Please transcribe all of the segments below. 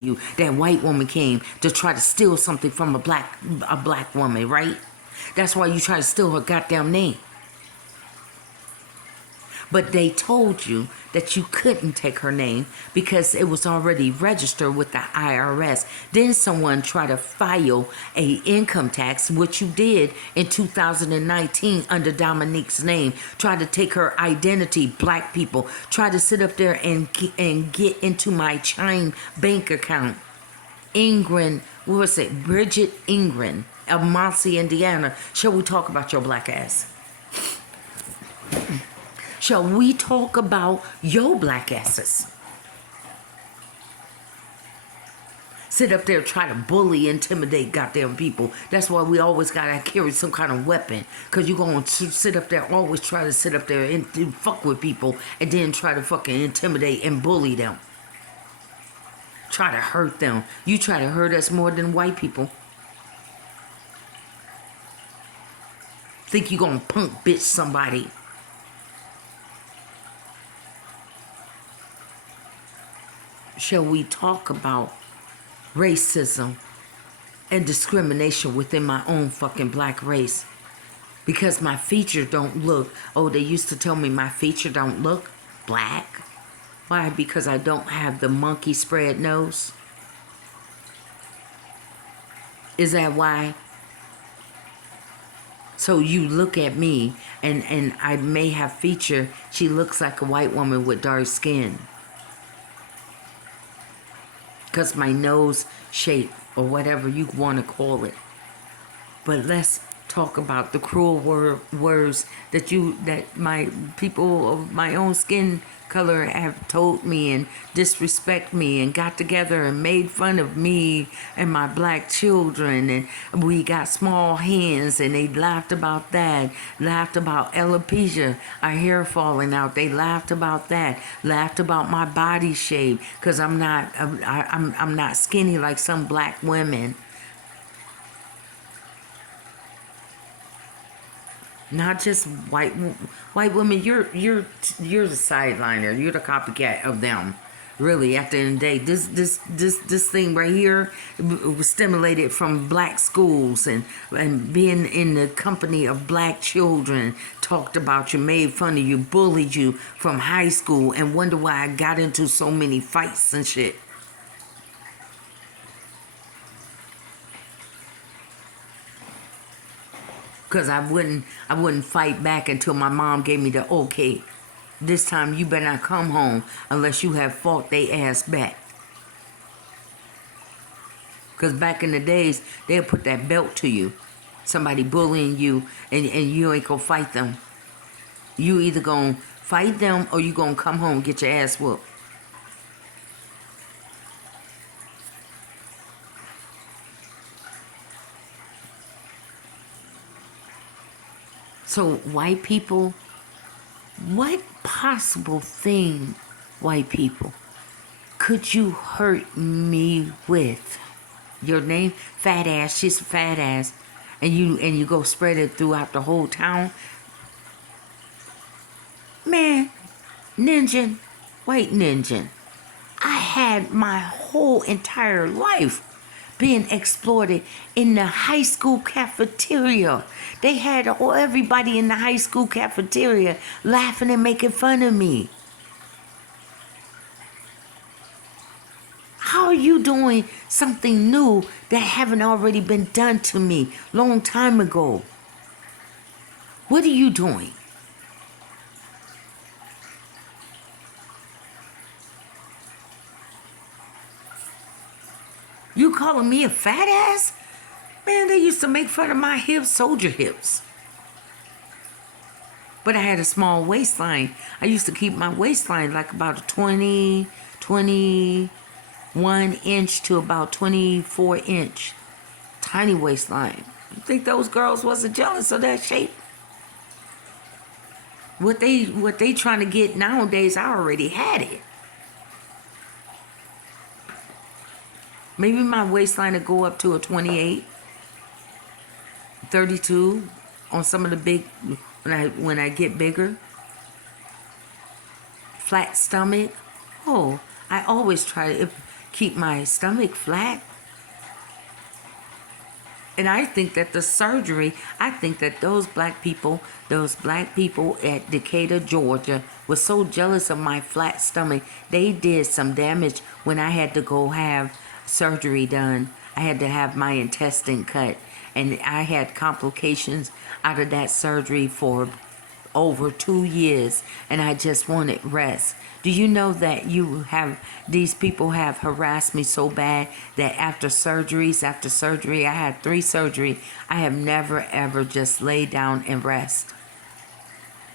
you that white woman came to try to steal something from a black woman, right? That's why you try to steal her goddamn name. But they told you that you couldn't take her name because it was already registered with the IRS. Then someone tried to file a income tax, which you did in 2019 under Dominique's name. Tried to take her identity, black people. Tried to sit up there and get into my Chime bank account. Ingrid, what was it? Bridget Ingrid of Muncie, Indiana. Shall we talk about your black ass? Shall we talk about your black asses? Sit up there, try to bully, intimidate goddamn people. That's why we always gotta carry some kind of weapon. Cause you're gonna sit up there, always try to sit up there and fuck with people, and then try to fucking intimidate and bully them. Try to hurt them. You try to hurt us more than white people. Think you gonna punk bitch somebody. Shall we talk about racism and discrimination within my own fucking black race? Because my feature don't look, oh, they used to tell me my feature don't look black. Why? Because I don't have the monkey spread nose. Is that why? So you look at me and I may have feature, she looks like a white woman with dark skin. Because my nose shape or whatever you want to call it. But let's talk about the cruel words that my people of my own skin color have told me and disrespect me and got together and made fun of me and my black children, and we got small hands and they laughed about that, laughed about alopecia, our hair falling out, they laughed about that, laughed about my body shape because I'm not skinny like some black women. Not just white women. You're the sideliner. You're the copycat of them. Really, at the end of the day, this thing right here was stimulated from black schools and being in the company of black children. Talked about you, made fun of you, bullied you from high school, and wonder why I got into so many fights and shit. Because I wouldn't fight back until my mom gave me the okay. This time you better not come home unless you have fought they ass back. Because back in the days, they'll put that belt to you. Somebody bullying you and you ain't gonna fight them. You either gonna fight them or you gonna come home and get your ass whooped. So white people, what possible thing, white people, could you hurt me with? Your name, fat ass, she's a fat ass, and you go spread it throughout the whole town? Man, ninja, white ninja, I had my whole entire life being exploited in the high school cafeteria. They had everybody in the high school cafeteria laughing and making fun of me. How are you doing something new that haven't already been done to me long time ago? What are you doing? You calling me a fat ass? Man, they used to make fun of my hips, soldier hips. But I had a small waistline. I used to keep my waistline like about a 21 inch to about 24 inch. Tiny waistline. You think those girls wasn't jealous of that shape? What they trying to get nowadays, I already had it. Maybe my waistline will go up to a 28, 32 on some of the big, when I get bigger. Flat stomach. Oh, I always try, keep my stomach flat. And I think that the surgery, I think that those black people at Decatur, Georgia, were so jealous of my flat stomach. They did some damage when I had to go have surgery done. I had to have my intestine cut. And I had complications out of that surgery for over 2 years. And I just wanted rest. Do you know that these people have harassed me so bad that after surgery, I had 3 surgery, I have never ever just laid down and rest.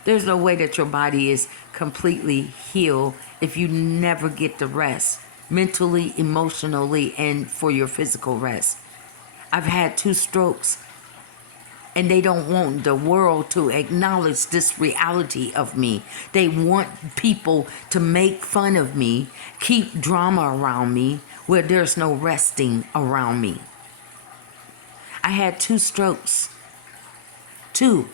There's no way that your body is completely healed if you never get the rest, mentally, emotionally, and for your physical rest. I've had 2 strokes. And they don't want the world to acknowledge this reality of me. They want people to make fun of me, keep drama around me, where there's no resting around me. I had 2 strokes. 2.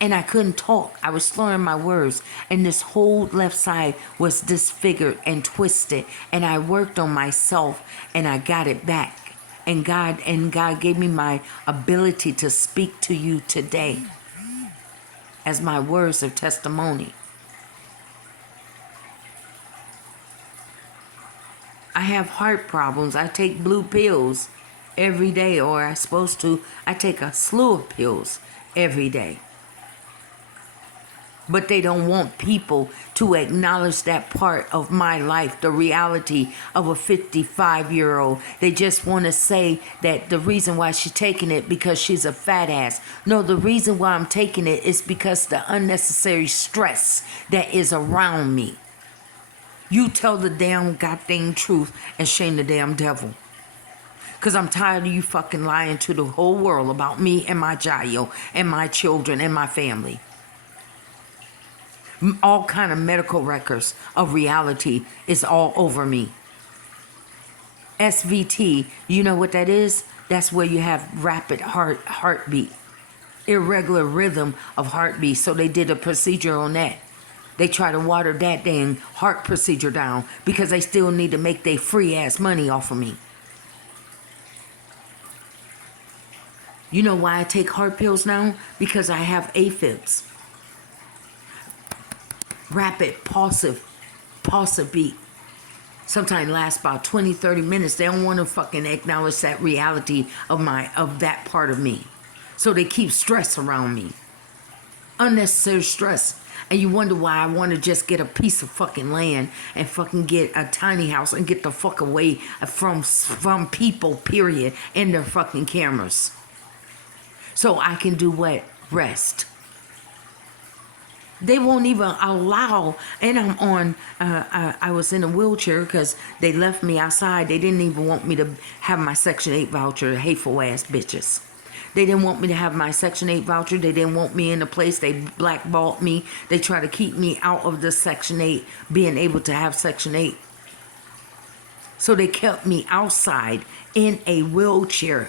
And I couldn't talk. I was slurring my words. And this whole left side was disfigured and twisted. And I worked on myself and I got it back. And God gave me my ability to speak to you today as my words of testimony. I have heart problems. I take blue pills every day, or I'm supposed to. I take a slew of pills every day. But they don't want people to acknowledge that part of my life, the reality of a 55-year-old. They just want to say that the reason why she's taking it because she's a fat ass. No, the reason why I'm taking it is because the unnecessary stress that is around me. You tell the damn goddamn truth and shame the damn devil. Because I'm tired of you fucking lying to the whole world about me and my child and my children and my family. All kind of medical records of reality is all over me. SVT, you know what that is? That's where you have rapid heartbeat, irregular rhythm of heartbeat. So they did a procedure on that. They try to water that dang heart procedure down because they still need to make their free ass money off of me. You know why I take heart pills now? Because I have AFibs. Rapid pulsive beat. Sometimes lasts about 20-30 minutes. They don't want to fucking acknowledge that reality of that part of me. So they keep stress around me. Unnecessary stress. And you wonder why I want to just get a piece of fucking land and fucking get a tiny house and get the fuck away from people, period, and their fucking cameras. So I can do what? Rest. They won't even allow, and I'm on, I was in a wheelchair because they left me outside. They didn't even want me to have my Section 8 voucher, hateful ass bitches. They didn't want me to have my Section 8 voucher. They didn't want me in the place. They blackballed me. They try to keep me out of the Section 8, being able to have Section 8. So they kept me outside in a wheelchair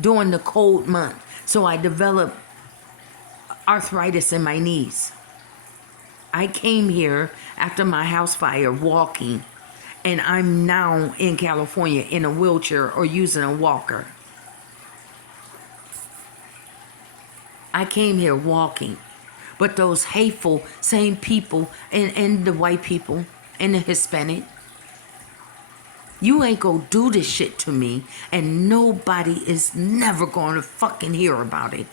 during the cold month. So I developed arthritis in my knees. I came here after my house fire walking, and I'm now in California in a wheelchair or using a walker. I came here walking, but those hateful same people and the white people and the Hispanic, you ain't gonna do this shit to me, and nobody is never gonna fucking hear about it.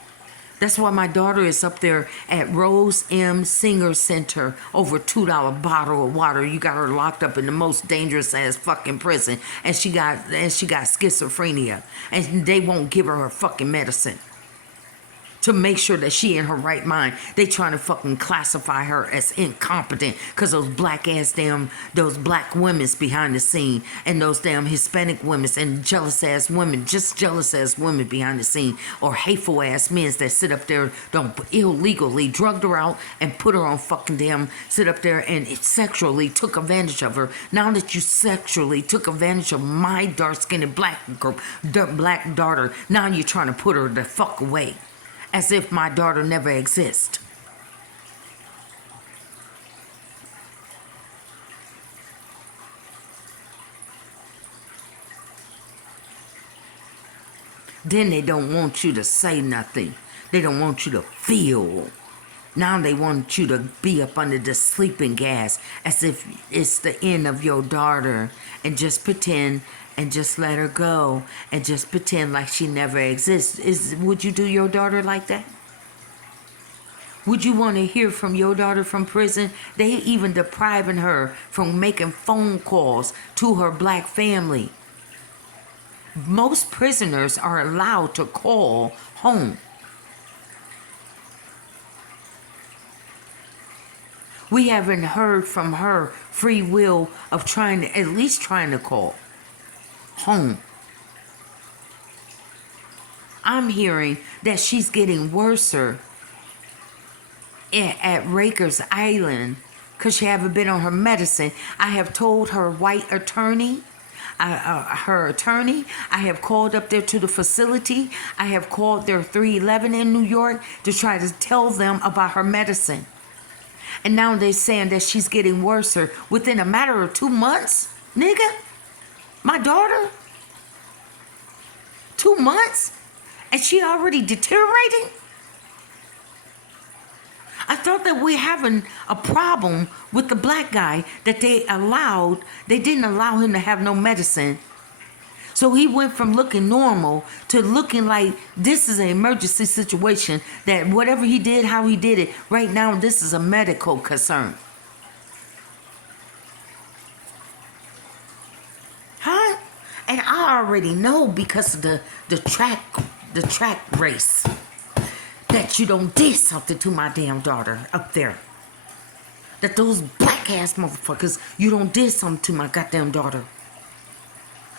That's why my daughter is up there at Rose M. Singer Center over $2 bottle of water. You got her locked up in the most dangerous ass fucking prison, and she got schizophrenia, and they won't give her fucking medicine to make sure that she in her right mind. They trying to fucking classify her as incompetent because those those black women's behind the scene, and those damn Hispanic women's and jealous ass women behind the scene, or hateful ass men that sit up there, don't illegally drugged her out and put her on fucking sit up there and sexually took advantage of her. Now that you sexually took advantage of my dark-skinned black daughter, now you're trying to put her the fuck away. As if my daughter never exists. Then they don't want you to say nothing. They don't want you to feel. Now they want you to be up under the sleeping gas as if it's the end of your daughter, and just pretend and just let her go and just pretend like she never exists. Would you do your daughter like that? Would you want to hear from your daughter from prison? They even depriving her from making phone calls to her black family. Most prisoners are allowed to call home. We haven't heard from her free will of at least trying to call home. I'm hearing that she's getting worser at Rikers Island because she haven't been on her medicine. I have told her white attorney, I have called up there to the facility. I have called their 311 in New York to try to tell them about her medicine. And now they're saying that she's getting worser within a matter of 2 months. Nigga, my daughter, 2 months, and she already deteriorating? I thought that we're having a problem with the black guy that they didn't allow him to have no medicine. So he went from looking normal to looking like this is an emergency situation, that whatever he did, how he did it, right now this is a medical concern. Huh? And I already know because of the track race that you don't did something to my damn daughter up there. That those black ass motherfuckers, you don't did something to my goddamn daughter.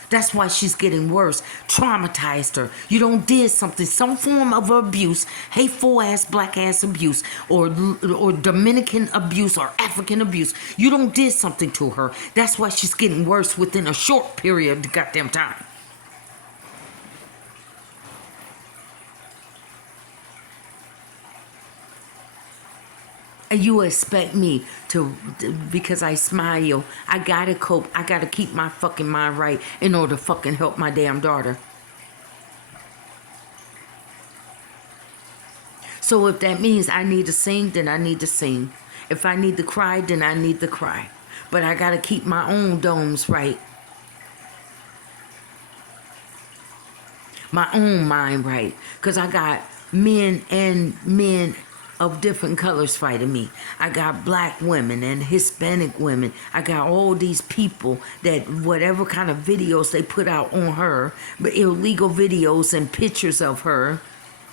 That's why she's getting worse. Traumatized her. You don't did something, some form of abuse, hateful ass, black ass abuse, or Dominican abuse, or African abuse. You don't did something to her. That's why she's getting worse within a short period of goddamn time. And you expect me to, because I smile, I gotta cope, I gotta keep my fucking mind right in order to fucking help my damn daughter. So if that means I need to sing, then I need to sing. If I need to cry, then I need to cry. But I gotta keep my own domes right. My own mind right. Because I got men of different colors fighting me. I got black women and Hispanic women. I got all these people that whatever kind of videos they put out on her, but illegal videos and pictures of her,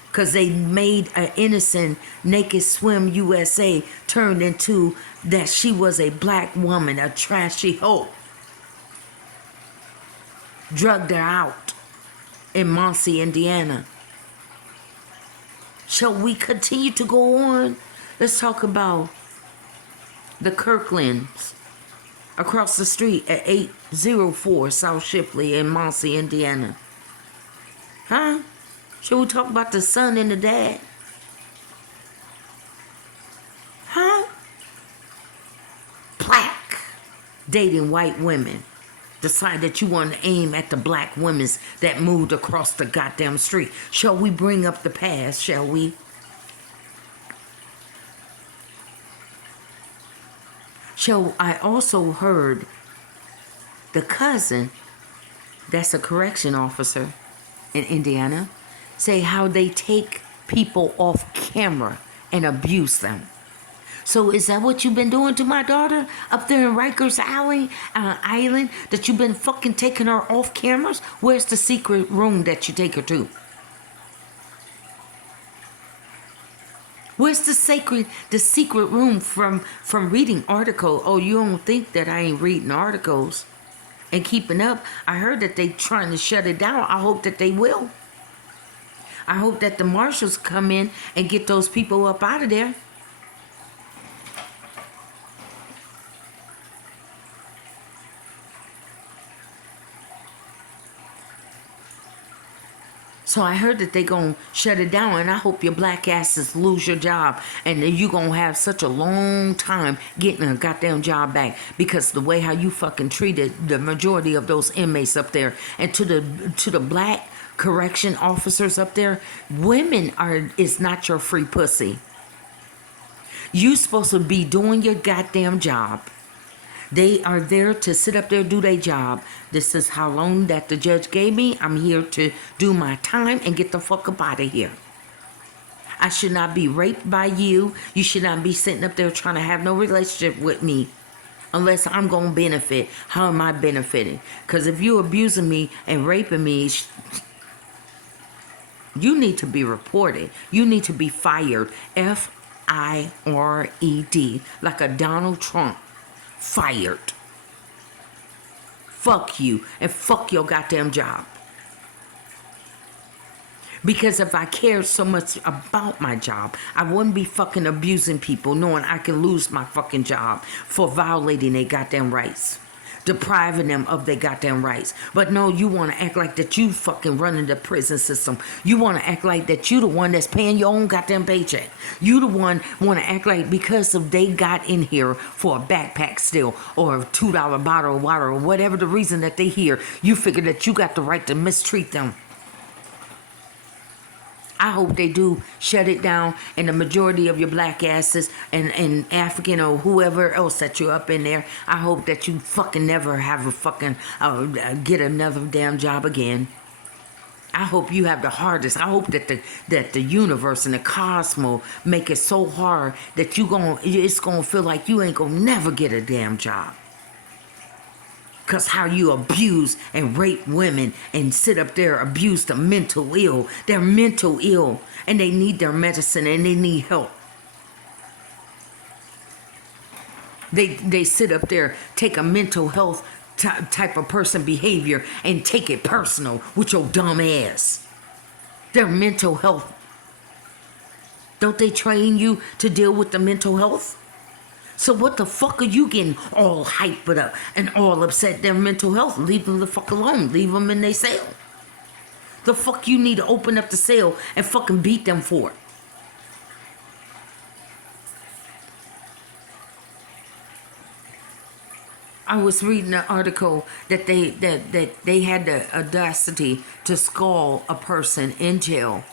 because they made an innocent Naked Swim USA turned into that she was a black woman, a trashy hoe. Drugged her out in Muncie, Indiana. Shall we continue to go on? Let's talk about the Kirklands across the street at 804 South Shipley in Muncie, Indiana. Huh? Shall we talk about the son and the dad? Huh? Black dating white women. Decide that you want to aim at the black women that moved across the goddamn street. Shall we bring up the past, shall we? I also heard the cousin, that's a correction officer in Indiana, say how they take people off camera and abuse them. So is that what you've been doing to my daughter up there in Rikers Island? That you've been fucking taking her off cameras? Where's the secret room that you take her to? Where's the secret room from reading articles? Oh, you don't think that I ain't reading articles and keeping up? I heard that they trying to shut it down. I hope that they will. I hope that the marshals come in and get those people up out of there. So I heard that they gonna shut it down, and I hope your black asses lose your job, and then you gonna have such a long time getting a goddamn job back, because the way how you fucking treated the majority of those inmates up there, and to the black correction officers up there, women is not your free pussy. You supposed to be doing your goddamn job. They are there to sit up there, do their job. This is how long that the judge gave me. I'm here to do my time and get the fuck up out of here. I should not be raped by you. You should not be sitting up there trying to have no relationship with me. Unless I'm going to benefit. How am I benefiting? Because if you abusing me and raping me, you need to be reported. You need to be fired. Fired. Like a Donald Trump. Fired. Fuck you and fuck your goddamn job. Because if I cared so much about my job, I wouldn't be fucking abusing people knowing I can lose my fucking job for violating their goddamn rights. Depriving them of their goddamn rights. But no, you want to act like that you fucking running the prison system. You want to act like that you the one that's paying your own goddamn paycheck. You the one want to act like because of they got in here for a backpack still or a $2 bottle of water or whatever the reason that they here, you figure that you got the right to mistreat them. I hope they do shut it down, and the majority of your black asses and African or whoever else that you up in there, I hope that you fucking never have a fucking get another damn job again. I hope you have the hardest. I hope that the universe and the cosmos make it so hard that it's gonna feel like you ain't gonna never get a damn job. Because how you abuse and rape women and sit up there abuse the mental ill. They're mental ill and they need their medicine and they need help. They sit up there, take a mental health type of person behavior and take it personal with your dumb ass. Their mental health. Don't they train you to deal with the mental health? So what the fuck are you getting all hyped up and all upset? Their mental health. Leave them the fuck alone. Leave them in their cell. The fuck you need to open up the cell and fucking beat them for it. I was reading an article that they had the audacity to scald a person in jail,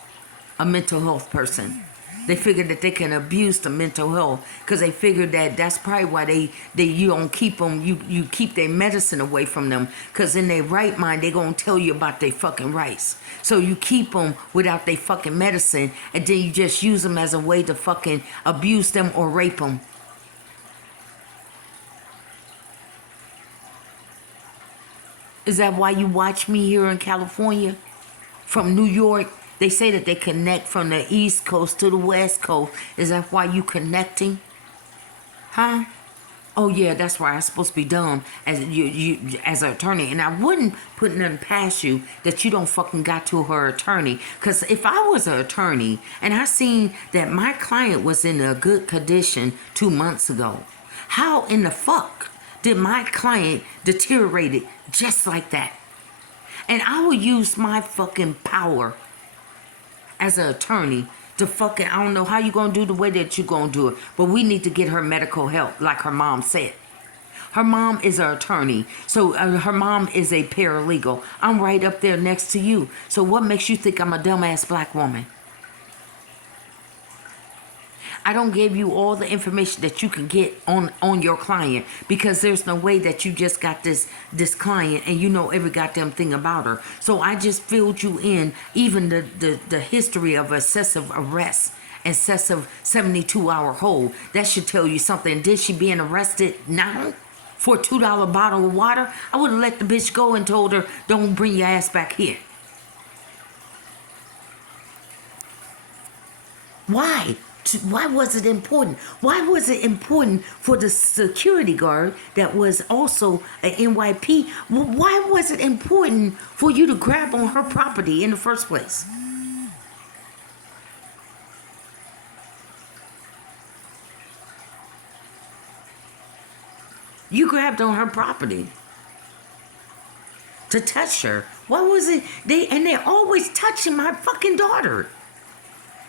a mental health person. They figured that they can abuse the mental health because they figured that that's probably why you don't keep them, you keep their medicine away from them because in their right mind, they're going to tell you about their fucking rights. So you keep them without their fucking medicine and then you just use them as a way to fucking abuse them or rape them. Is that why you watch me here in California? From New York? They say that they connect from the East Coast to the West Coast. Is that why you connecting? Huh? Oh yeah, that's why I'm supposed to be dumb as you as an attorney. And I wouldn't put nothing past you that you don't fucking got to her attorney. Because if I was an attorney and I seen that my client was in a good condition 2 months ago, how in the fuck did my client deteriorate it just like that? And I will use my fucking power as an attorney to fucking, I don't know how you gonna do the way that you gonna do it, but we need to get her medical help, like her mom said. Her mom is an attorney, so her mom is a paralegal. I'm right up there next to you. So what makes you think I'm a dumbass black woman? I don't give you all the information that you can get on your client because there's no way that you just got this client and you know every goddamn thing about her. So I just filled you in even the history of excessive arrest, excessive 72-hour hold. That should tell you something. Did she being arrested now for a $2 bottle of water? I would have let the bitch go and told her, don't bring your ass back here. Why? Why was it important? Why was it important for the security guard that was also an NYP? Why was it important for you to grab on her property in the first place? You grabbed on her property to touch her. What was it? They're always touching my fucking daughter.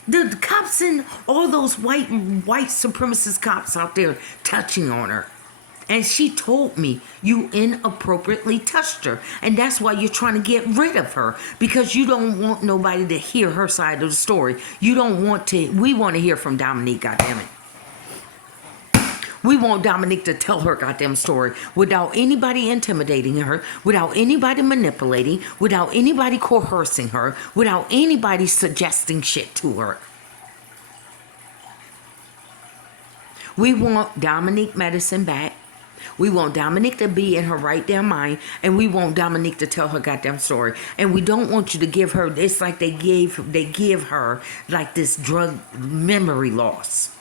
The cops and all those white supremacist cops out there touching on her. And she told me you inappropriately touched her. And that's why you're trying to get rid of her. Because you don't want nobody to hear her side of the story. You don't want to. We want to hear from Dominique, goddammit. We want Dominique to tell her goddamn story without anybody intimidating her, without anybody manipulating, without anybody coercing her, without anybody suggesting shit to her. We want Dominique Medicine back. We want Dominique to be in her right damn mind, and we want Dominique to tell her goddamn story. And we don't want you to give her, it's like they give her like this drug memory loss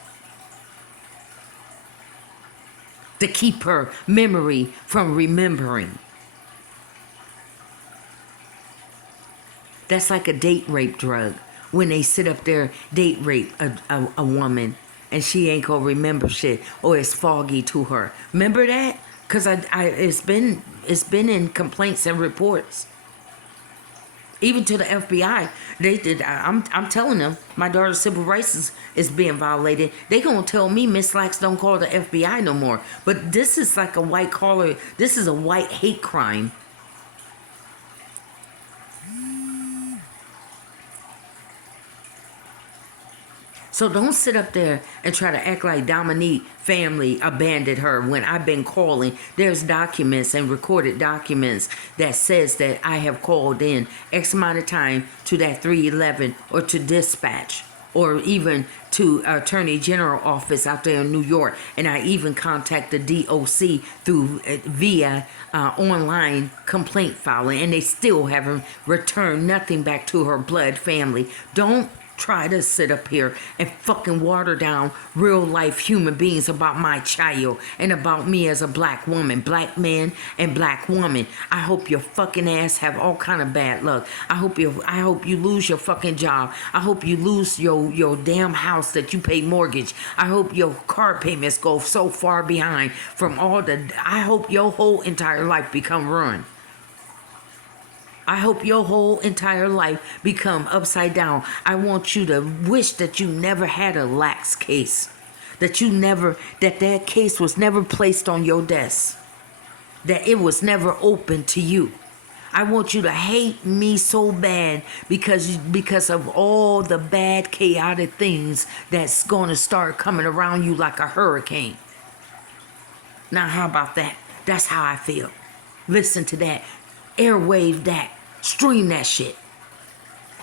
to keep her memory from remembering. That's like a date rape drug. When they sit up there, date rape a woman, and she ain't gonna remember shit, or it's foggy to her. Remember that? Cause it's been in complaints and reports. Even to the FBI, they did. I'm telling them my daughter's civil rights is being violated. They gonna tell me Miss Lax don't call the FBI no more. But this is like a white collar. This is a white hate crime. So don't sit up there and try to act like Dominique family abandoned her when I've been calling. There's documents and recorded documents that says that I have called in X amount of time to that 311 or to dispatch or even to Attorney General office out there in New York. And I even contacted the DOC via online complaint filing, and they still haven't returned nothing back to her blood family. Don't try to sit up here and fucking water down real life human beings about my child and about me as a black woman, black man and black woman. I hope your fucking ass have all kind of bad luck. I hope you lose your fucking job. I hope you lose your damn house that you pay mortgage. I hope your car payments go so far behind from all the. I hope your whole entire life become ruined. I hope your whole entire life become upside down. I want you to wish that you never had a lax case. That case was never placed on your desk. That it was never open to you. I want you to hate me so bad because of all the bad, chaotic things that's going to start coming around you like a hurricane. Now, how about that? That's how I feel. Listen to that. Airwave that. Stream that shit.